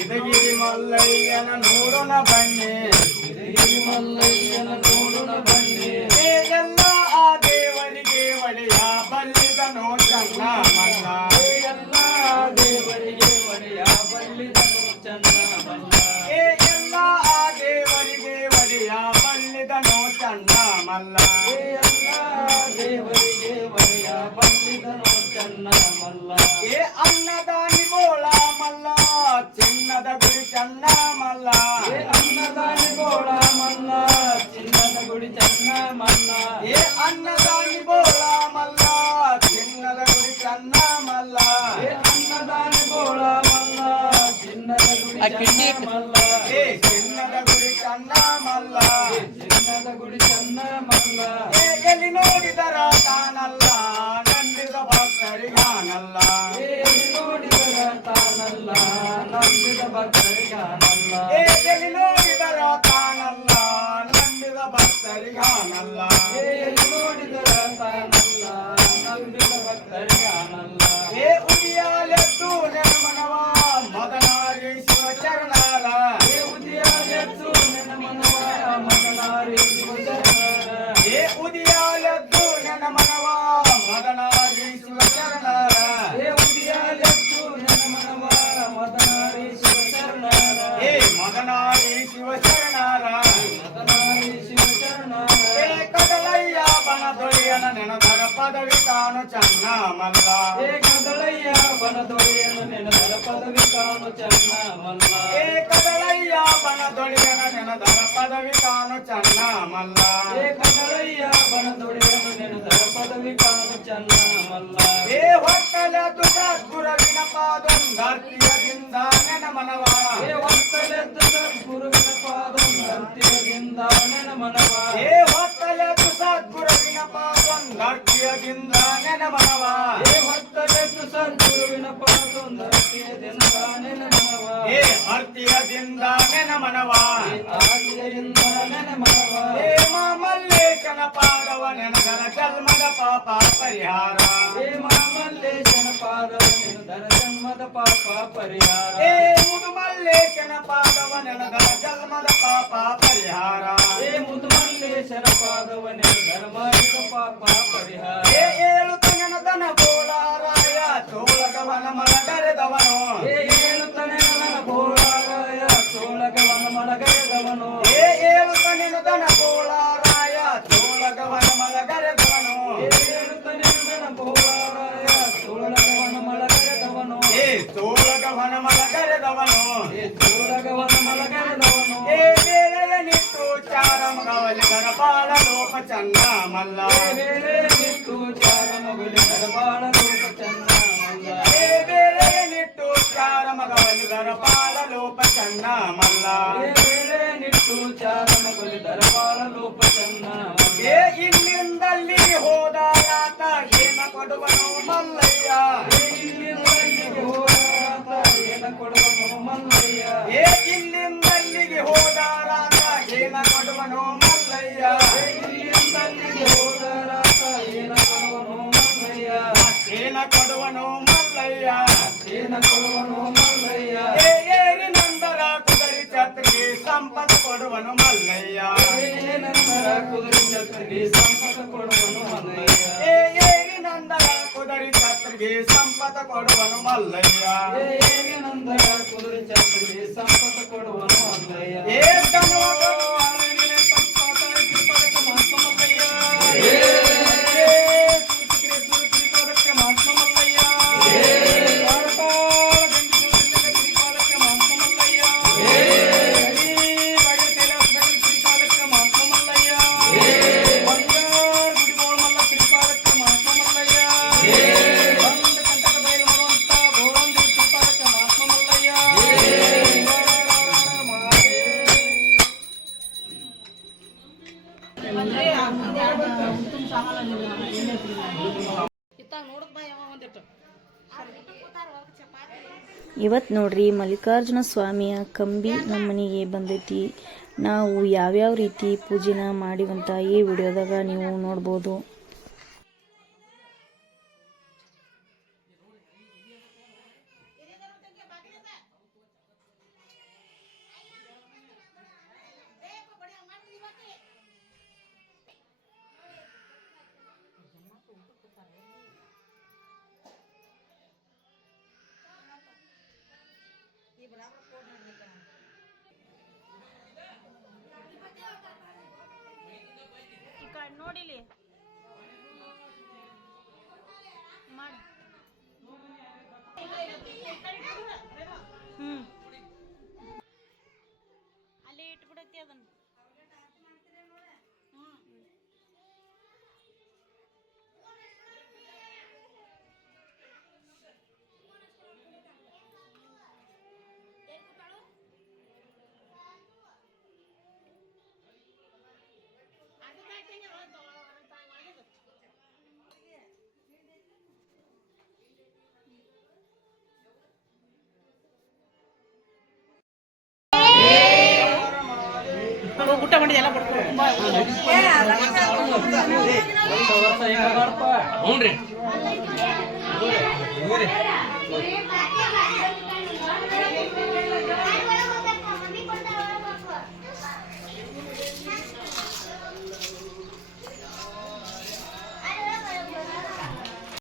ಇದಗಿರಿ ಮಲ್ಲಯ್ಯನ ನೋಡೋಣ ಬನ್ನಿ, ಮಲ್ಲಯ್ಯನ ನೋಡೋಣ ಬನ್ನಿ. ಎಲ್ಲ ಆ ದೇವರಿಗೆ ಒಡೆಯ ಬಲ್ಲಿದನೋ ಚನ್ನ ಮಲ್ಲ, ಎಲ್ಲ ದೇವರಿಗೆ ಒಡೆಯ ಬಲ್ಲಿದನೋ ಚನ್ನ ಮಲ್ಲ. ಎಲ್ಲ ಆ ದೇವರಿಗೆ ಒಡೆಯ ಬಲ್ಲಿದನೋ ಚನ್ನ ಮಲ್ಲ, ಎಲ್ಲ ದೇವರಿಗೆ ಒಡೆಯ ಬಲ್ಲಿದನೋ ಚನ್ನ ಮಲ್ಲ. ಅನ್ನದಾನಿ ಗೋಳ ಮಲ್ಲ, ಚಿನ್ನದ ಗುಡಿ ಚನ್ನ ಮಲ್ಲ. ಅನ್ನದಾನಿ ಗೋಳ ಮಲ್ಲ, ಚಿನ್ನದ ಗುಡಿ ಚನ್ನ ಮಲ್ಲ. ಅನ್ನದಾನಿ ಗೋಳ ಮಲ್ಲ, ಚಿನ್ನದ ಗುಡಿ ಚನ್ನ ಮಲ್ಲ. ಅನ್ನದಾನಿ ಗೋಳ ಮಲ್ಲ, ಚಿನ್ನದ ಗುಡಿ ಚನ್ನ ಮಲ್ಲ. ಚಿನ್ನದ ಗುಡಿ ಚನ್ನ ಮಲ್ಲ, ಚಿನ್ನದ ಗುಡಿ ಚನ್ನ ಮಲ್ಲ. ಎಲ್ಲಿ ನೋಡಿದರ ತಾನಲ್ಲ, ನಂಬಿದ ಭಕ್ತರಿಗಾನಲ್ಲ. ಎಲ್ಲಿ ನೋಡಿದರ ತಾನಲ್ಲ, ನಂಬಿದ ಭಕ್ತರಿಗಾನಲ್ಲ. ಎಲ್ಲಿ ನೋಡಿದರ ತಾನಲ್ಲ, ನಂಬಿದ ಭಕ್ತರಿಗಾನಲ್ಲ. ಎಲ್ಲಿ ನೋಡಿದರ ತಾನಲ್ಲ, ನಂಬಿದ ಭಕ್ತರಿಗಾನಲ್ಲ. ಉದಿಯಾಲೆದ್ದು ನೆನಮನವ ಮದನಾರಿ ಶಿವ ಚರಣಾರ. ಉದಿಯಾಲೆದ್ದು ನೆನಮನವ ಮದನಾರಿ ಶಿವ ಚರಣಾರ. ಉದಿಯಾಲೆದ್ದು ನೆನಮನವ ಮದನಾರಿ ಶಿವ ಚರಣಾರ. ಉದಿಯಾಲೆದ್ದು ನೆನಮನವ ಮದನಾರಿ ಶಿವ ಚರಣಾರ. ಮದನಾರಿ ಶಿವ ಚರಣಾರ, ಮದನಾರಿ ಶಿವ ಚರಣಾರ. ಕದಲಯ್ಯ ಬನದೊಡೆಯನ ನೆನದರ ಪದವಿ ಕಾಣು ಚನ್ನ ಮಲ್ಲ. ಕದಲಯ್ಯ ಬನದೊಡೆಯನ ನೆನದರ ಪದವಿ ಕಾಣು ಚನ್ನ ಮಲ್ಲ. ಕದಲಯ್ಯ ಬನದೊಡೆಯನ ನೆನದರ ಪದವಿ ಕಾಣು ಚನ್ನ ಮಲ್ಲ. ಕದಲಯ್ಯ ಬನದೊಡೆಯನ ನೆನದರ ಪದವಿ ಕಾಣು ಚನ್ನ ಮಲ್ಲ. ಹೊಟ್ಟಲ ಸದ್ಗುರುವಿನ ಪಾದೊಂದರ್ತಿಯದಿಂದ ನೆನ ಮನವ. ಹೊತ್ತಲೆದ್ದು ಸದ್ಗುರುವಿನ ಪಾದೊಂದರ್ತಿಯದಿಂದ ನೆನ ಮನವ. ಹೊತ್ತಲೆದ್ದು ಸದ್ಗುರುವಿನ ಪಾದೊಂದರ್ತಿಯದಿಂದ ನೆನ ಮನವ. ಹೊತ್ತಲೆದ್ದು ಸದ್ಗುರುವಿನ ಪಾದೊಂದರ್ತಿಯದಿಂದ ನೆನ ಮನವ. ಅರ್ತಿಯದಿಂದ ನೆನ ಮನವ. ಆರ್ತಿಯದಿಂದ ನೆನ ಮನವ. ಮಲ್ಲೇಶನ ಪಾದವ ನೆನದರ ಜನ್ಮದ ಪಾಪ ಪರಿಹಾರ. ಮಲ್ಲೇಶನ ಪಾದವ ನೆನದರ ಜನ್ಮದ ಪಾಪ ಪರಿಹಾರ. ಮುದು ಮಲ್ಲೇಶನ ಪಾದವ ನೆನದರ ಜನ್ಮದ ಪಾಪ ಪರಿಹಾರ. ಮುದು ಮಲ್ಲೇಶನ ಪಾದವ ನೆನದರ ಮರದ ಪಾಪ ಪರಿಹಾರ. ಏಳುತ್ತ ನೆನದನ ಗೋಳಾರಾಯ ಚೋಳಗವನ ಮಲಗರೆದವನು. ಏಳುತ್ತ ನೆನದನ ಗೋಳಾರಾಯ ಚೋಳಗವನ ಮಲಗರೆದವನು. ಏಳುತ್ತ ನೆನದನ ಗೋಳಾರಾಯ ಚೋಳಗವನ ಮಲಗರೆದವನು. ಏಳುತ್ತ ನೆನದನ ಗೋಳಾರಾಯ ಚೋಳಗವನ ಮಲಗರೆದವನು. ಚೋಳಗವನ ಮಲಗರೆದವನು. ಚೋಳಗವನ ಮಲಗರೆದವನು. ನಿಟ್ಟು ಚಾರಮಗವಲಿ ಗರಪಾಳ ಲೋಕ ಚನ್ನ ಮಲ್ಲ. ನಿಟ್ಟು ಚಾರಮಗಲಿ ಗರಪಾಳ ಲೋಕ ಚನ್ನ ಮಲ್ಲ. ನಿಟ್ಟು ಚಾರ ಮಗವಲಿದರ ಪಾಳ ಲೋಪ ಚನ್ನ ಮಲ್ಲ ನಿಟ್ಟು ಚಾರ ಮಗವಲಿದರ ಪಾಳ ಲೋಪ ಚನ್ನ ಏ ಇಲ್ಲಿಂದಲ್ಲಿ ಹೋದಾರಾತ ಏನ ಕೊಡುವನು ಮಲ್ಲಯ್ಯ ಏನ ಕೊಡುವನು ಮಲ್ಲಯ್ಯ ಏ ಇಲ್ಲಿಂದಲ್ಲಿಗೆ ಹೋದಾರಾತ ಏನ ಕೊಡುವನು ಮಲ್ಲಯ್ಯ ಇಲ್ಲಿಂದಲ್ಲಿಗೆ ಹೋದಾರಾತ ಏನ ಕೊಡುವನು ಮಲ್ಲಯ್ಯ ಏನ ಕೊಡುವನು ಮಲ್ಲಯ್ಯ ಏನ ಕೊಡುವನು ಮಲ್ಲಯ್ಯ ಏರಿ ನಂದರ ಕುದರಿ ಛತ್ರಿಗೆ ಸಂಪತ್ತು ಕೊಡುವನು ಮಲ್ಲಯ್ಯ ನಂದರ ಕುದುರೆ ಛತ್ರಿಗೆ ಸಂಪತ್ತು ಕೊಡುವನು ಮಲ್ಲಯ್ಯ ಏರಿ ನಂದರ ಕುದರಿ ಛತ್ರಿಗೆ ಸಂಪತ್ತು ಕೊಡುವನು ಮಲ್ಲಯ್ಯ ನಂದರ ಕುದುರೆ ಛತ್ರಿಗೆ ಸಂಪತ್ತು ಕೊಡುವನು ಮಲ್ಲಯ್ಯ ಏ ಇವತ್ತು ನೋಡ್ರಿ ಮಲ್ಲಿಕಾರ್ಜುನ ಸ್ವಾಮಿಯ ಕಂಬಿ ನಮ್ಮ ಮನೆಗೆ ಬಂದೈತಿ. ನಾವು ಯಾವ್ಯಾವ ರೀತಿ ಪೂಜೆನ ಮಾಡಿವಂತ ಈ ವಿಡಿಯೋದಾಗ ನೀವು ನೋಡ್ಬೋದು. ನೋಡಿಲಿ ಮಾಡಿ ಅಲ್ಲಿ ಇಟ್ಬಿಡತಿ ಅದನ್ನ ಊಟ ಮಾಡಿ ಎಲ್ಲ ಹ್ಞೂ ರೀ